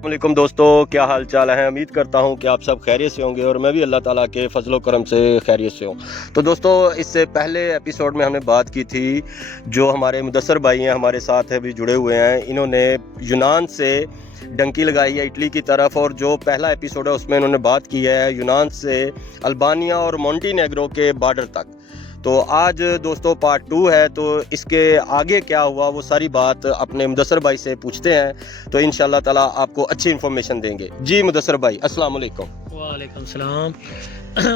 वालेकुम दोस्तों, क्या हाल चाल है। उम्मीद करता हूं कि आप सब खैरियत से होंगे और मैं भी अल्लाह ताला के फजलो करम से खैरियत से हूं। तो दोस्तों, इससे पहले एपिसोड में हमने बात की थी, जो हमारे मुदस्सर भाई हैं हमारे साथ अभी जुड़े हुए हैं, इन्होंने यूनान से डंकी लगाई है इटली की तरफ, और जो पहला एपिसोड है उसमें इन्होंने बात की है यूनान से अल्बानिया और मोंटीनेग्रो के बॉर्डर तक। तो आज दोस्तों पार्ट 2 है, तो इसके आगे क्या हुआ वो सारी बात अपने मुदस्सर भाई से पूछते हैं, तो इंशाल्लाह ताला आपको अच्छी इन्फॉर्मेशन देंगे। जी मुदस्सर भाई, अस्सलाम वालेकुम। वालेकुम सलाम।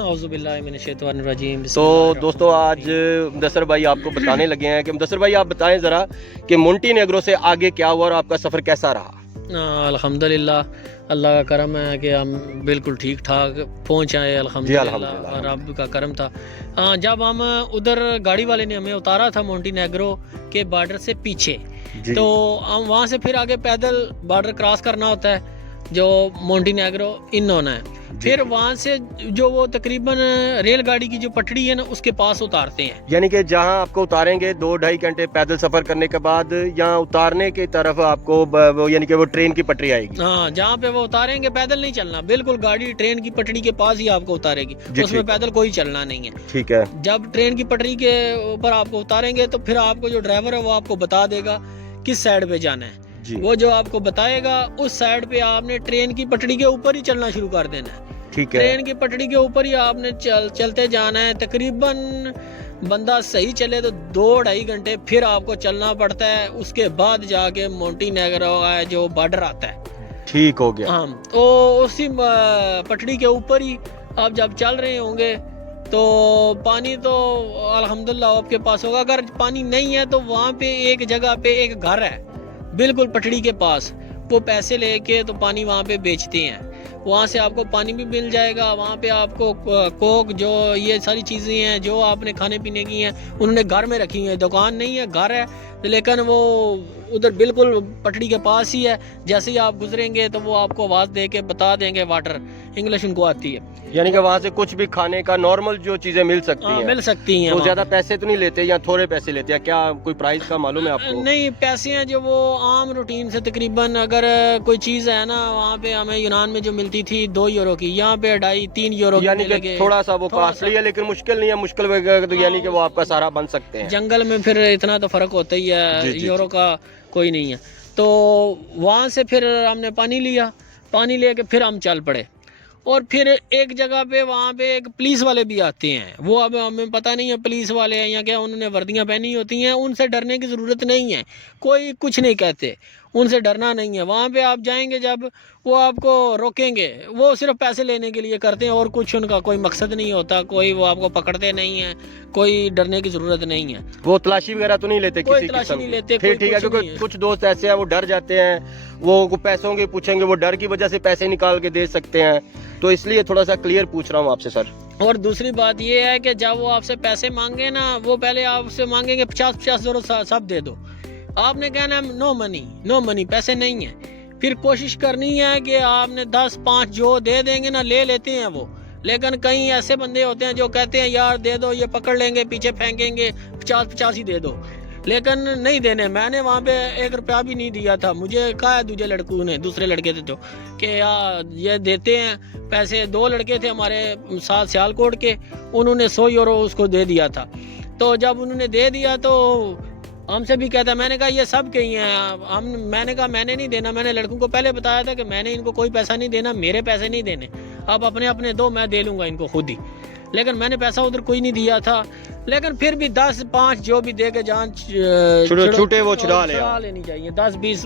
औज़ु बिल्लाहि मिनश शैतानिर रजीम। तो दोस्तों, आज मुदस्सर भाई आपको बताने लगे हैं कि मुदस्सर भाई आप बताएं ज़रा कि मोंटीनेग्रो से आगे क्या हुआ और आपका सफ़र कैसा रहा। अल्हम्दुलिल्लाह, अल्लाह का करम है कि हम बिल्कुल ठीक ठाक पहुँच आए अल्हम्दुलिल्लाह, और रब का करम था। जब हम उधर गाड़ी वाले ने हमें उतारा था मोंटीनेग्रो के बॉर्डर से पीछे, तो हम वहाँ से फिर आगे पैदल बॉर्डर क्रॉस करना होता है जो मोंटीनेग्रो इन होना है। फिर वहाँ से जो वो तकरीबन रेलगाड़ी की जो पटड़ी है ना उसके पास उतारते हैं, यानी कि जहाँ आपको उतारेंगे 2-2.5 घंटे पैदल सफ़र करने के बाद यहाँ उतारने की तरफ आपको यानी कि वो ट्रेन की पटरी आएगी। हाँ, जहाँ पे वो उतारेंगे पैदल नहीं चलना, बिल्कुल गाड़ी ट्रेन की पटड़ी के पास ही आपको उतारेगी, उसमें पैदल कोई चलना नहीं है। ठीक है। जब ट्रेन की पटरी के ऊपर आपको उतारेंगे तो फिर आपको जो ड्राइवर है वो आपको बता देगा किस साइड पे जाना है। वो जो आपको बताएगा उस साइड पे आपने ट्रेन की पटड़ी के ऊपर ही चलना शुरू कर देना है। ठीक है। ट्रेन की पटड़ी के ऊपर ही आपने चलते जाना है। तकरीबन बंदा सही चले तो 2-2.5 घंटे फिर आपको चलना पड़ता है, उसके बाद जाके मोंटीनेग्रो का जो बॉर्डर आता है। ठीक हो गया। हाँ, तो उसी पटड़ी के ऊपर ही आप जब चल रहे होंगे तो पानी तो अल्हम्दुलिल्लाह आपके पास होगा। अगर पानी नहीं है तो वहाँ पे एक जगह पे एक घर है बिल्कुल पटड़ी के पास, वो पैसे लेके तो पानी वहाँ पे बेचते हैं, वहाँ से आपको पानी भी मिल जाएगा। वहाँ पे आपको कोक जो ये सारी चीज़ें हैं जो आपने खाने पीने की हैं उन्होंने घर में रखी हैं, दुकान नहीं है घर है, लेकिन वो उधर बिल्कुल पटड़ी के पास ही है। जैसे ही आप गुजरेंगे तो वो आपको आवाज़ दे के बता देंगे, वाटर इंग्लिश उनको आती है, यानी कि वहाँ से कुछ भी खाने का नॉर्मल जो चीज़ें मिल सकती हैं। मिल सकती हैं। तो ज़्यादा पैसे तो नहीं लेते या थोड़े पैसे लेते हैं, क्या कोई प्राइस का मालूम है आपको? नहीं, पैसे हैं जो वो आम रूटीन से तकरीबन, अगर कोई चीज़ है ना वहाँ पे हमें यूनान में जो मिलती थी 2 यूरो की, यहाँ पे 2.5-3 यूरो की, यानी कि थोड़ा सा वो कॉस्टली है लेकिन मुश्किल नहीं है। मुश्किल वगैरह तो यानी कि वो आपका सहारा बन सकते हैं। जंगल में फिर इतना तो फ़र्क होता ही है, यूरो का कोई नहीं है। तो वहाँ से फिर हमने पानी लिया, पानी लेके फिर हम चल पड़े, और फिर एक जगह पे वहाँ पे एक पुलिस वाले भी आते हैं। वो अब हमें पता नहीं है पुलिस वाले हैं या क्या, उन्होंने वर्दियाँ पहनी होती हैं, उनसे डरने की ज़रूरत नहीं है, कोई कुछ नहीं कहते, उनसे डरना नहीं है। वहाँ पे आप जाएंगे जब वो आपको रोकेंगे, वो सिर्फ पैसे लेने के लिए करते हैं और कुछ उनका कोई मकसद नहीं होता, कोई वो आपको पकड़ते नहीं है, कोई डरने की ज़रूरत नहीं है। वो तलाशी वगैरह तो नहीं लेते? कोई तलाशी नहीं लेते। ठीक है, क्योंकि कुछ दोस्त ऐसे हैं वो डर जाते हैं, वो पैसों के पूछेंगे, वो डर की वजह से पैसे निकाल के दे सकते हैं, तो इसलिए थोड़ा सा क्लियर पूछ रहा हूँ आपसे सर। और दूसरी बात ये है कि जब वो आपसे पैसे मांगे ना, वो पहले आपसे मांगेंगे 50-50 यूरो सब दे दो, आपने कहना है नो मनी, पैसे नहीं है। फिर कोशिश करनी है कि आपने 10-5 जो दे देंगे ना, ले लेते हैं वो, लेकिन कई ऐसे बंदे होते हैं जो कहते हैं यार दे दो, ये पकड़ लेंगे पीछे फेंकेंगे, 50-50 ही दे दो, लेकिन नहीं देने। मैंने वहाँ पे 1 रुपया भी नहीं दिया था, मुझे कहा दूसरे लड़के थे जो कि यार ये देते हैं पैसे। 2 लड़के थे हमारे साथ सियालकोट के, उन्होंने 100 यूरो उसको दे दिया था। तो जब उन्होंने दे दिया तो हमसे भी कहता, मैंने कहा ये सब कहीं हैं, मैंने कहा मैंने नहीं देना, मैंने लड़कों को पहले बताया था कि मैंने इनको कोई पैसा नहीं देना, मेरे पैसे नहीं देने, आप अपने अपने दो, मैं दे लूँगा इनको खुद ही, लेकिन मैंने पैसा उधर कोई नहीं दिया था। लेकिन फिर भी 10-5 जो भी दे के जान छूटे वो छुड़ा लेनी चाहिए, 10-20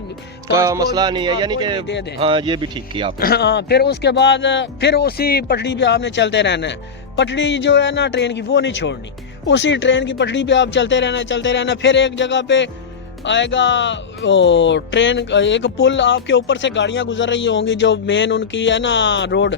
का मसला नहीं है, यानी कि हाँ ये भी ठीक किया आपने। हाँ, फिर उसके बाद फिर उसी पटड़ी पे आपने चलते रहना है। पटड़ी जो है ना ट्रेन की वो नहीं छोड़नी, उसी ट्रेन की पटड़ी पे आप चलते रहना। फिर एक जगह पे आएगा ट्रेन, एक पुल, आपके ऊपर से गाड़ियाँ गुजर रही होंगी जो मेन उनकी है ना रोड,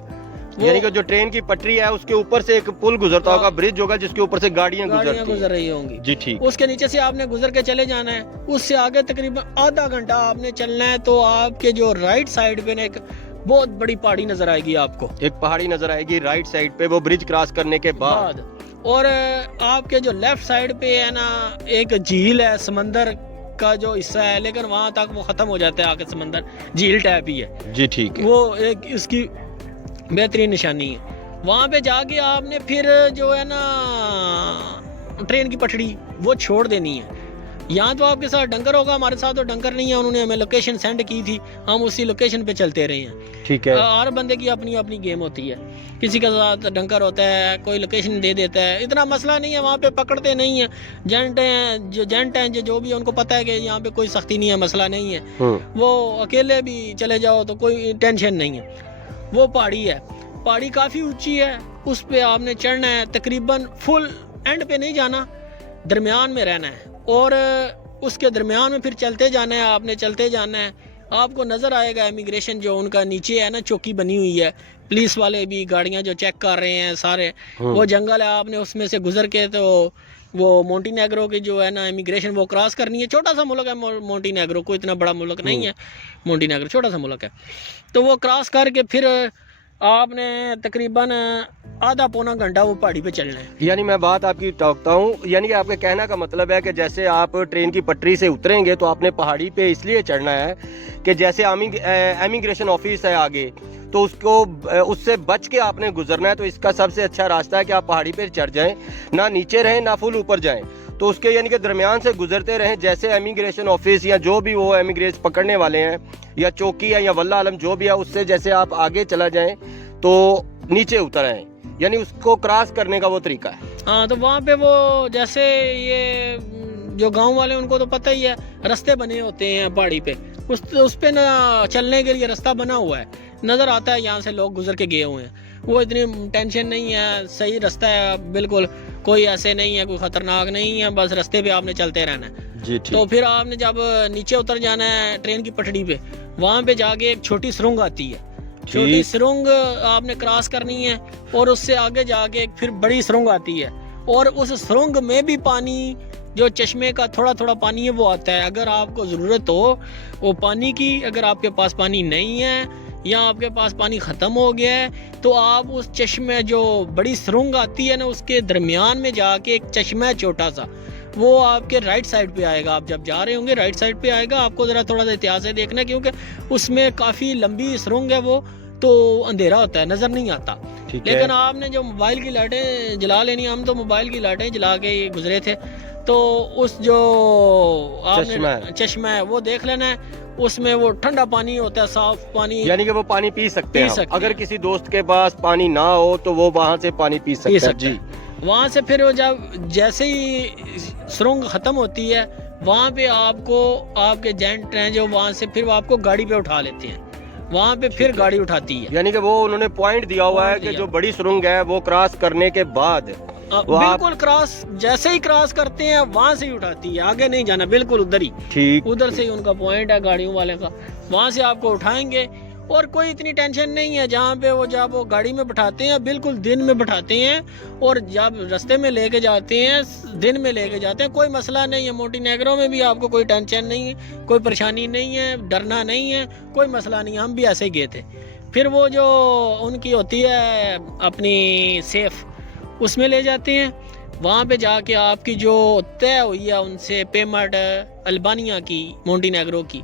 यानी कि जो ट्रेन की पटरी है उसके ऊपर से एक पुल गुजरता होगा, ब्रिज होगा जिसके ऊपर से गाड़ियाँ गुजर रही होंगी। जी ठीक। उसके नीचे से आपने गुजर के चले जाना है, उससे आगे तकरीबन आधा घंटा आपने चलना है, तो आपके जो राइट साइड पे एक बहुत बड़ी पहाड़ी नजर आएगी आपको, एक पहाड़ी नजर आएगी राइट साइड पे, वो ब्रिज क्रॉस करने के बाद। और आपके जो लेफ्ट साइड पे है ना एक झील है, समंदर کا جو حصہ ہے لیکن وہاں تک وہ ختم ہو جاتا ہے آگے سمندر جھیل ٹائپ ہی ہے جی ٹھیک ہے. وہ ایک اس کی بہترین نشانی ہے. وہاں پہ جا کے آپ نے پھر جو ہے نا ٹرین کی پٹڑی وہ چھوڑ دینی ہے. یہاں تو آپ کے ساتھ ڈنکر ہوگا, ہمارے ساتھ تو ڈنکر نہیں ہے, انہوں نے ہمیں لوکیشن سینڈ کی تھی, ہم اسی لوکیشن پہ چلتے رہے ہیں. ٹھیک ہے. ہر بندے کی اپنی اپنی گیم ہوتی ہے, کسی کا ساتھ ڈنکر ہوتا ہے, کوئی لوکیشن دے دیتا ہے, اتنا مسئلہ نہیں ہے. وہاں پہ پکڑتے نہیں ہیں, جینٹ ہیں جو بھی ان کو پتہ ہے کہ یہاں پہ کوئی سختی نہیں ہے, مسئلہ نہیں ہے, وہ اکیلے بھی چلے جاؤ تو کوئی ٹینشن نہیں ہے. وہ پہاڑی ہے, پہاڑی کافی اونچی ہے, اس پہ آپ نے چڑھنا ہے. تقریباً فل اینڈ پہ نہیں جانا, درمیان میں رہنا ہے, اور اس کے درمیان میں پھر چلتے جانا ہے. آپ نے چلتے جانا ہے, آپ کو نظر آئے گا امیگریشن جو ان کا نیچے ہے نا چوکی بنی ہوئی ہے, پولیس والے بھی گاڑیاں جو چیک کر رہے ہیں سارے. وہ جنگل ہے, آپ نے اس میں سے گزر کے تو وہ مونٹی نیگرو کی جو ہے نا امیگریشن وہ کراس کرنی ہے. چھوٹا سا ملک ہے مونٹی نیگرو, کوئی اتنا بڑا ملک نہیں ہے مونٹی نیگرو, چھوٹا سا ملک ہے. تو وہ کراس کر کے پھر آپ نے تقریباً آدھا پونا گھنٹہ وہ پہاڑی پہ چلنا ہے. یعنی میں بات آپ کی ٹوکتا ہوں, یعنی کہ آپ کے کہنا کا مطلب ہے کہ جیسے آپ ٹرین کی پٹری سے اتریں گے تو آپ نے پہاڑی پہ اس لیے چڑھنا ہے کہ جیسے امیگریشن آفس ہے آگے, تو اس سے بچ کے آپ نے گزرنا ہے. تو اس کا سب سے اچھا راستہ ہے کہ آپ پہاڑی پہ چڑھ جائیں, نہ نیچے رہیں نہ فل اوپر جائیں, تو اس کے یعنی کہ درمیان سے گزرتے رہیں. جیسے امیگریشن آفس یا جو بھی وہ امیگریشن پکڑنے والے ہیں یا چوکی ہے یا واللہ عالم جو بھی ہے, اس سے جیسے آپ آگے چلا جائیں تو نیچے اتر آئیں, یعنی اس کو کراس کرنے کا وہ طریقہ ہے. ہاں, تو وہاں پہ وہ جیسے یہ جو گاؤں والے ان کو تو پتہ ہی ہے, رستے بنے ہوتے ہیں پہاڑی پہ, اس پہ نہ چلنے کے لیے راستہ بنا ہوا ہے, نظر آتا ہے یہاں سے لوگ گزر کے گئے ہوئے ہیں. وہ اتنی ٹینشن نہیں ہے, صحیح راستہ ہے بالکل, کوئی ایسے نہیں ہے, کوئی خطرناک نہیں ہے, بس راستے پہ آپ نے چلتے رہنا ہے. جی تو پھر آپ نے جب نیچے اتر جانا ہے ٹرین کی پٹڑی پہ, وہاں پہ جا کے ایک چھوٹی سرنگ آتی ہے, چھوٹی سرنگ آپ نے کراس کرنی ہے, اور اس سے آگے جا کے ایک پھر بڑی سرنگ آتی ہے, اور اس سرنگ میں بھی پانی جو چشمے کا تھوڑا تھوڑا پانی ہے وہ آتا ہے. اگر آپ کو ضرورت ہو وہ پانی کی, اگر آپ کے پاس پانی نہیں ہے یا آپ کے پاس پانی ختم ہو گیا ہے, تو آپ اس چشمے جو بڑی سرنگ آتی ہے نا اس کے درمیان میں جا کے ایک چشمہ ہے چھوٹا سا, وہ آپ کے رائٹ سائڈ پہ آئے گا. آپ جب جا رہے ہوں گے رائٹ سائڈ پہ آئے گا, آپ کو ذرا تھوڑا سا احتیاط سے دیکھنا ہے کیونکہ اس میں کافی لمبی سرنگ ہے وہ, تو اندھیرا ہوتا ہے, نظر نہیں آتا. لیکن آپ نے جو موبائل کی لائٹیں جلا لینی, ہم تو موبائل کی لائٹیں جلا کے گزرے تھے, تو اس جو آپ نے چشمہ ہے وہ دیکھ لینا ہے, اس میں وہ ٹھنڈا پانی ہوتا ہے, صاف پانی, یعنی کہ وہ پانی پی سکتے ہیں. اگر کسی دوست کے پاس پانی نہ ہو تو وہ وہاں سے پانی پی سکتے ہیں. جی, وہاں سے پھر وہ جب جیسے ہی سرنگ ختم ہوتی ہے وہاں پہ آپ کو آپ کے جینٹ ہیں جو وہاں سے پھر وہ آپ کو گاڑی پہ اٹھا لیتے ہیں, وہاں پہ پھر گاڑی اٹھاتی ہے. یعنی کہ وہ انہوں نے پوائنٹ دیا ہوا ہے کہ جو بڑی سرنگ ہے وہ کراس کرنے کے بعد بالکل کراس جیسے ہی کراس کرتے ہیں وہاں سے ہی اٹھاتی ہے, آگے نہیں جانا, بالکل ادھر ہی, ٹھیک ادھر سے ہی ان کا پوائنٹ ہے گاڑیوں والے کا, وہاں سے آپ کو اٹھائیں گے. اور کوئی اتنی ٹینشن نہیں ہے جہاں پہ وہ جب وہ گاڑی میں بٹھاتے ہیں بالکل دن میں بٹھاتے ہیں, اور جب رستے میں لے کے جاتے ہیں دن میں لے کے جاتے ہیں, کوئی مسئلہ نہیں ہے. مونٹی نیگرو میں بھی آپ کو کوئی ٹینشن نہیں ہے, کوئی پریشانی نہیں ہے, ڈرنا نہیں ہے, کوئی مسئلہ نہیں ہے. ہم بھی ایسے ہی گئے تھے. پھر وہ جو ان کی ہوتی ہے اپنی سیف, اس میں لے جاتے ہیں. وہاں پہ جا کے آپ کی جو طے ہوئی ہے ان سے پیمنٹ البانیہ کی, مونٹی نیگرو کی,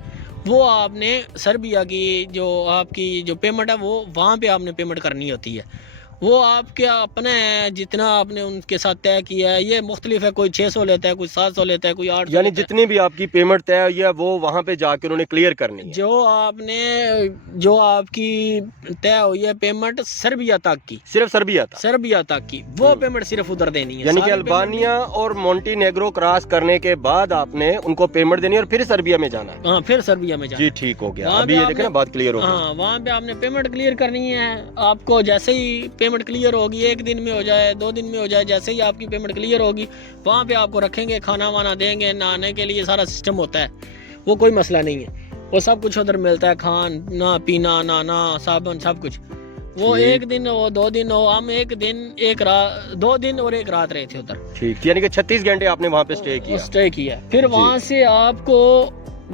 وہ آپ نے سربیا کی جو آپ کی جو پیمنٹ ہے وہ وہاں پہ آپ نے پیمنٹ کرنی ہوتی ہے. وہ آپ کے اپنے ہیں, جتنا آپ نے ان کے ساتھ طے کیا ہے یہ مختلف ہے, کوئی 600 لیتا ہے, کوئی 700 لیتا ہے, کوئی 800, یعنی جتنی بھی آپ کی پیمنٹ طے ہوئی ہے وہ وہاں پہ جا کے انہوں نے کلیئر کرنی ہے. جو آپ کی طے ہوئی ہے پیمنٹ سربیا تک کی, صرف سربیا تک کی وہ پیمنٹ صرف ادھر دینی ہے. یعنی کہ البانیہ اور مونٹی نیگرو کراس کرنے کے بعد آپ نے ان کو پیمنٹ دینی ہے اور پھر سربیا میں جانا ہے. ہاں, پھر سربیا میں جانا. جی ٹھیک ہو گیا, ابھی یہ دیکھیں نا بات کلیئر ہو گئی. ہاں, وہاں پہ آپ نے پیمنٹ کلیئر کرنی ہے. آپ کو جیسے ہی پیمنٹ کلیئر ہوگی, 1 دن میں ہو جائے 2 دن میں ہو جائے, جیسے ہی آپ کی پیمنٹ کلیئر ہوگی وہاں پہ آپ کو رکھیں گے, کھانا وانا دیں گے, نہانے کے لیے سارا سسٹم ہوتا ہے, وہ کوئی مسئلہ نہیں ہے, وہ سب کچھ ادھر ملتا ہے, کھانا پینا نہانا صابن سب کچھ. وہ 1 دن ہو 2 دن ہو, ہم 1 دن 1 رات 2 دن اور 1 رات رہے تھے ادھر. ٹھیک, یعنی کہ 36 گھنٹے آپ نے وہاں پہ اسٹے کیا. پھر وہاں سے آپ کو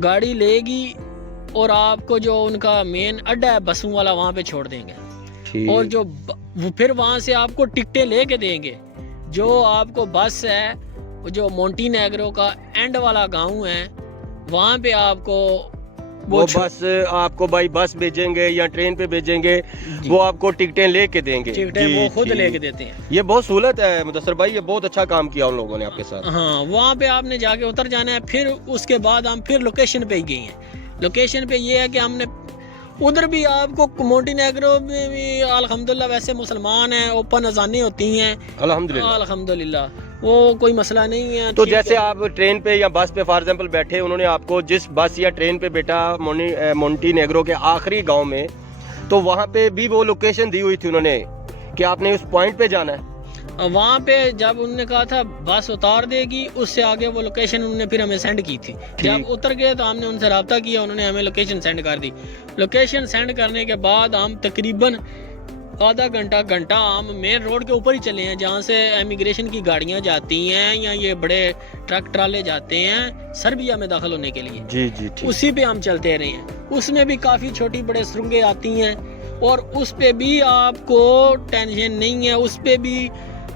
گاڑی لے گی اور آپ کو جو ان کا مین اڈا ہے بسوں والا وہاں پہ چھوڑ دیں گے, اور جو پھر وہاں سے آپ کو ٹکٹیں لے کے دیں گے. جو آپ کو بس ہے جو مونٹی نیگرو کا اینڈ والا گاؤں ہے वहाँ पे आपको वो बस आपको भाई बस भेजेंगे या ट्रेन पे भेजेंगे, वो आपको टिकटें लेके देंगे, टिकटें जी, वो खुद जी। लेके देते हैं। ये बहुत सहूलत है मुदस्सर भाई, ये बहुत अच्छा काम किया उन लोगों ने आपके साथ। हाँ, वहाँ पे आपने जाके उतर जाना है। फिर उसके बाद हम फिर लोकेशन पे ही गए हैं। लोकेशन पे ये है कि हमने उधर भी आपको मोंटेनेग्रो में भी अल्हम्दुलिल्लाह वैसे मुसलमान हैं, ओपन अजानें होती हैं अल्हम्दुलिल्लाह। अल्हम्दुलिल्लाह, वो कोई मसला नहीं है। तो ठीक जैसे है। आप ट्रेन पे या बस पे फॉर एग्जांपल बैठे, उन्होंने आपको जिस बस या ट्रेन पे बैठा मोंटेनेग्रो के आखिरी गांव में, तो वहाँ पे भी वो लोकेशन दी हुई थी उन्होंने कि आपने उस पॉइंट पे जाना है। वहाँ पे जब उन्होंने कहा था बस उतार देगी, उससे आगे वो लोकेशन उन्होंने फिर हमें सेंड की थी। जब उतर गए तो हमने उनसे रब्ता किया, उन्होंने हमें लोकेशन सेंड कर दी। लोकेशन सेंड करने के बाद हम तकरीबन आधा घंटा हम मेन रोड के ऊपर ही चले हैं, जहाँ से इमिग्रेशन की गाड़ियाँ जाती हैं या ये बड़े ट्रक ट्राले जाते हैं सर्बिया में दाखिल होने के लिए। जी जी ठीक। उसी पे हम चलते रहे हैं। उसमें भी काफ़ी छोटी बड़े सुरंगें आती हैं और उस पे भी आपको टेंशन नहीं है। उस पे भी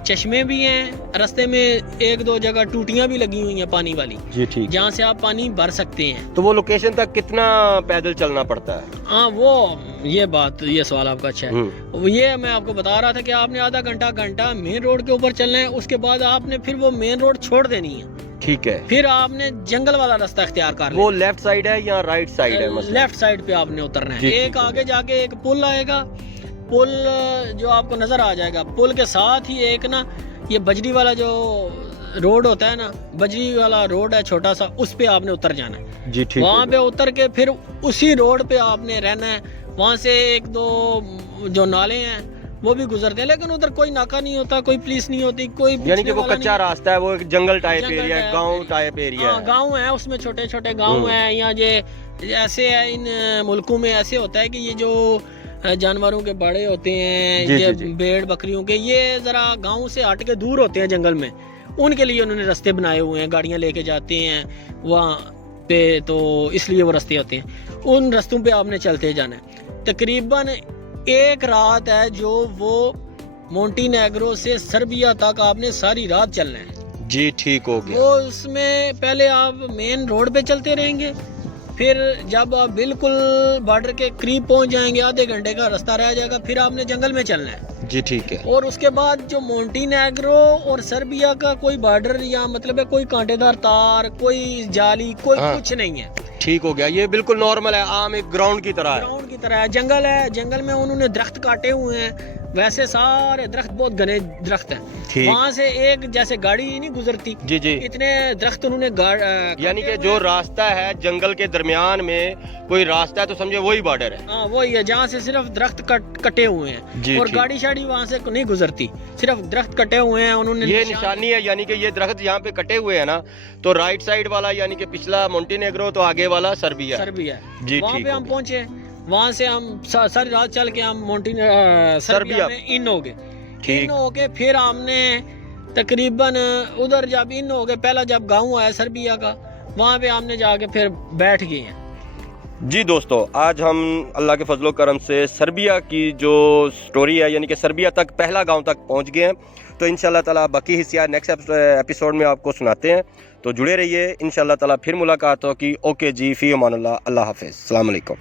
चश्मे भी हैं, रास्ते में एक दो जगह टूटियां भी लगी हुई हैं पानी वाली, जी ठीक। जहाँ से आप पानी भर सकते हैं। तो वो लोकेशन तक कितना पैदल चलना पड़ता है? हाँ, वो ये सवाल आपका अच्छा है। ये मैं आपको बता रहा था कि आपने आधा घंटा मेन रोड के ऊपर चलना है। उसके बाद आपने फिर वो मेन रोड छोड़ देनी है। ठीक है। फिर आपने जंगल वाला रास्ता इख्तियार कर वो लेफ्ट साइड है या राइट साइड है? मसलन लेफ्ट साइड पे आपने उतरना है। जी, एक ठीक है। आगे जाके एक पुल आएगा, पुल जो आपको नजर आ जाएगा। पुल के साथ ही एक ना ये बजरी वाला जो रोड होता है ना, बजरी वाला रोड है छोटा सा, उस पे आपने उतर जाना है। जी ठीक। वहाँ पे उतर के फिर उसी रोड पे आपने रहना है। वहाँ से एक दो जो नाले हैं वो भी गुजरते हैं, लेकिन उधर कोई नाका नहीं होता, कोई पुलिस नहीं होती, कोई यानी कि वो कच्चा रास्ता है, वो एक जंगल टाइप जंगल एरिया है, टाइप गांव एरिया। टाइप एरिया है। गाँव है, उसमें छोटे छोटे गाँव हैं। या ये ऐसे है, इन मुल्कों में ऐसे होता है कि ये जो जानवरों के बाड़े होते हैं, जी, ये जी, जी। भेड़ बकरियों के, ये ज़रा गांव से हट के दूर होते हैं जंगल में, उनके लिए उन्होंने रास्ते बनाए हुए हैं, गाड़ियां लेके जाते हैं वहाँ पे, तो इसलिए वो रास्ते होते हैं। उन रास्तों पे आपने चलते जाना है। तकरीबन एक रात है जो वो मोंटेनेग्रो से सर्बिया तक आपने सारी रात चलना है। जी ठीक हो गया। वो उसमें पहले आप मेन रोड पे चलते रहेंगे, फिर जब आप बिल्कुल बॉर्डर के करीब पहुंच जाएंगे, आधे घंटे का रास्ता रह जाएगा, फिर आपने जंगल में चलना है। जी ठीक है। और उसके बाद जो मोंटेनेग्रो और सर्बिया का कोई बॉर्डर या मतलब है कोई कांटेदार तार, कोई जाली, कोई हाँ। कुछ नहीं है। ठीक हो गया। ये बिल्कुल नॉर्मल है, आम एक ग्राउंड की तरह है। ग्राउंड की तरह है। जंगल है, जंगल में उन्होंने दरख्त काटे हुए हैं, वैसे सारे दरख्त, बहुत घने दरख्त हैं। ठीक। वहाँ से एक जैसे गाड़ी नहीं गुजरती, जी जी। इतने दरख्त उन्होंने यानी कि जो रास्ता है जंगल के दरमियान में कोई रास्ता है तो समझे वही बॉर्डर है। हाँ, वही है, जहाँ से सिर्फ दरख्त कटे हुए हैं। जी, और ठीक। गाड़ी शाड़ी वहाँ से नहीं गुजरती, सिर्फ दरख्त कटे हुए हैं उन्होंने। ये निशानी है, यानी कि ये दरख्त यहाँ पे कटे हुए हैं ना, तो राइट साइड वाला यानी कि पिछला मोंटेनेग्रो, तो आगे वाला सर्बिया। सर्बिया। जी वहाँ ठीक पे हो हम गया। पहुंचे, वहाँ से हम सारी रात चल के हम सर्बिया सर्बिया में इन हो गए। ठीक। इन हो के फिर हमने तकरीबन उधर जब इन हो गए, पहला जब गाँव आया सर्बिया का, वहाँ पे हमने जाके फिर बैठ गए हैं। जी दोस्तों, आज हम अल्लाह के फजलो करम से सर्बिया की जो स्टोरी है, यानी कि सर्बिया तक, पहला गांव तक पहुंच गए हैं। तो इंशाल्लाह ताला बाकी हिस्सा नेक्स्ट एपिसोड में आपको सुनाते हैं, तो जुड़े रहिए। इंशाल्लाह ताला फिर मुलाकात होगी। ओके जी, फी अमानुल्लाह, अल्लाह हाफिज़, अस्सलाम वालेकुम।